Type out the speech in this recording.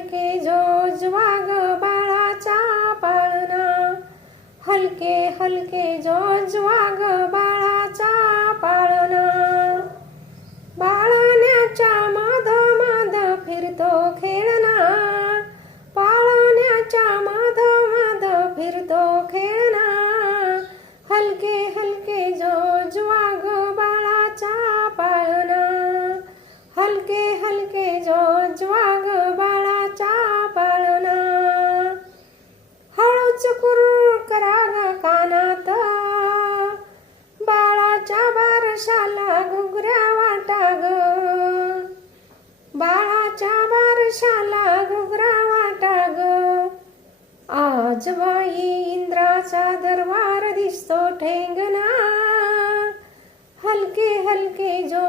हलके जोजवा ग बाळाचा पाळणा, हलके हलके जोजवा ग बाळाचा पाळणा. पाळण्याच्या माधोमाध फिरतो खेळणा, पाळण्याच्या माधोमाध फिरतो खेळणा. हलके हलके जोजवा ग बाळाचा पाळणा, हलके हलके जोजवा ग बाळाचा पाळणा. हळूच कुरु करा ग कानात, बाळाच्या बारशाला घुगऱ्या वाटा ग, बाळाच्या बारशाला घुगरा वाटा ग. आज बाई इंद्राचा दरबार दिसतो ठेंगणा, हलके हलके जो